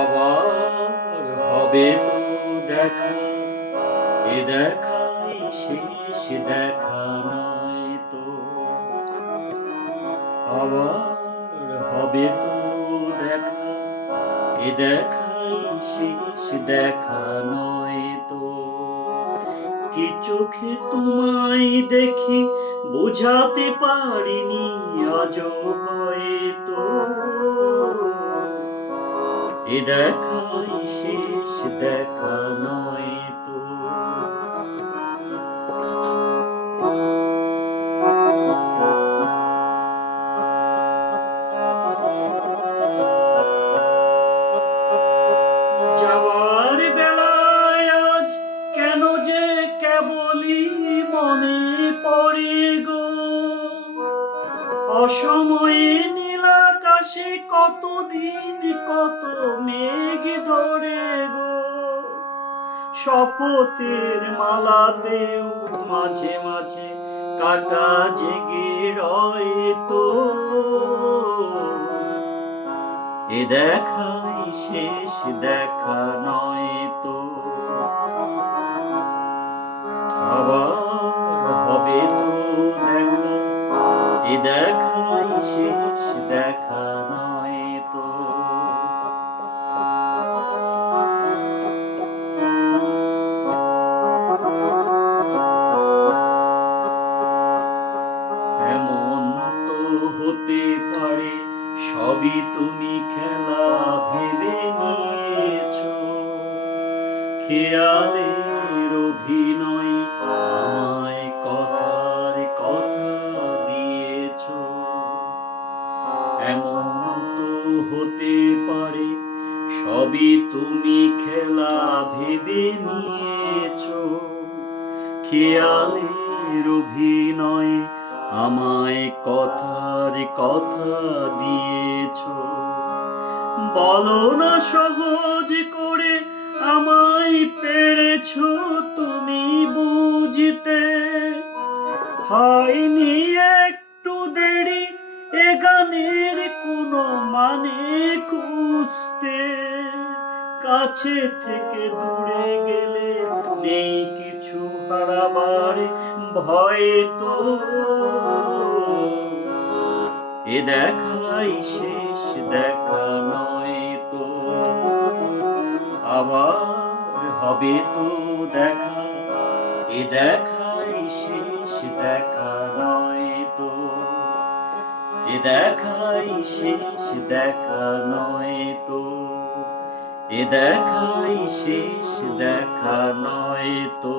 আবার হবে তো দেখা, এ দেখাই শেষ দেখা নয় তো। আবার হবে তো দেখা, এ দেখাই শেষ দেখা নয় তো। কি চোখে তোমায় দেখি বোঝাতে পারিনি আজও হয়তো। এ দেখাই শেষ দেখা নয় তো। যাওয়ার বেলায় আজ কেন যে কেবলই মনে পড়ে গো। অসময়ে নীল আকাশে কতদিন কত মেঘ ধরে গো। শপথের মালাতেও মাঝে মাঝে কাটা জেগে রয় তো। এ দেখাই শেষ দেখা নয় তো। আবার হবে তো দেখা, এ দেখাই শেষ দেখা নয় তো। এমন তো হতে পারে সবই তুমি খেলা ভেবে নিয়েছো। খেয়ালের অভিনয় আমায় কথার কথা দিয়েছো। এমন তো হতে পারে সবই তুমি খেলা ভেবে নিয়েছো। খেয়ালের অভিনয় আমায় কথার কথা দিয়েছো। বলো না সহজ করে আমায় পেরেছো তুমি বুঝতে। হয়নি একটু দেরি এ গানের কোনো মানে খুঁজতে। কাছে থেকে দূরে গেলে নেই কিছু হারাবার ভয় তো। এ দেখাই শেষ দেখা নয় তো। আবার হবে তো দেখা, এ দেখাই শেষ দেখা নয় তো। এ দেখাই শেষ দেখা নয় তো। এ দেখাই শেষ দেখা নয় তো।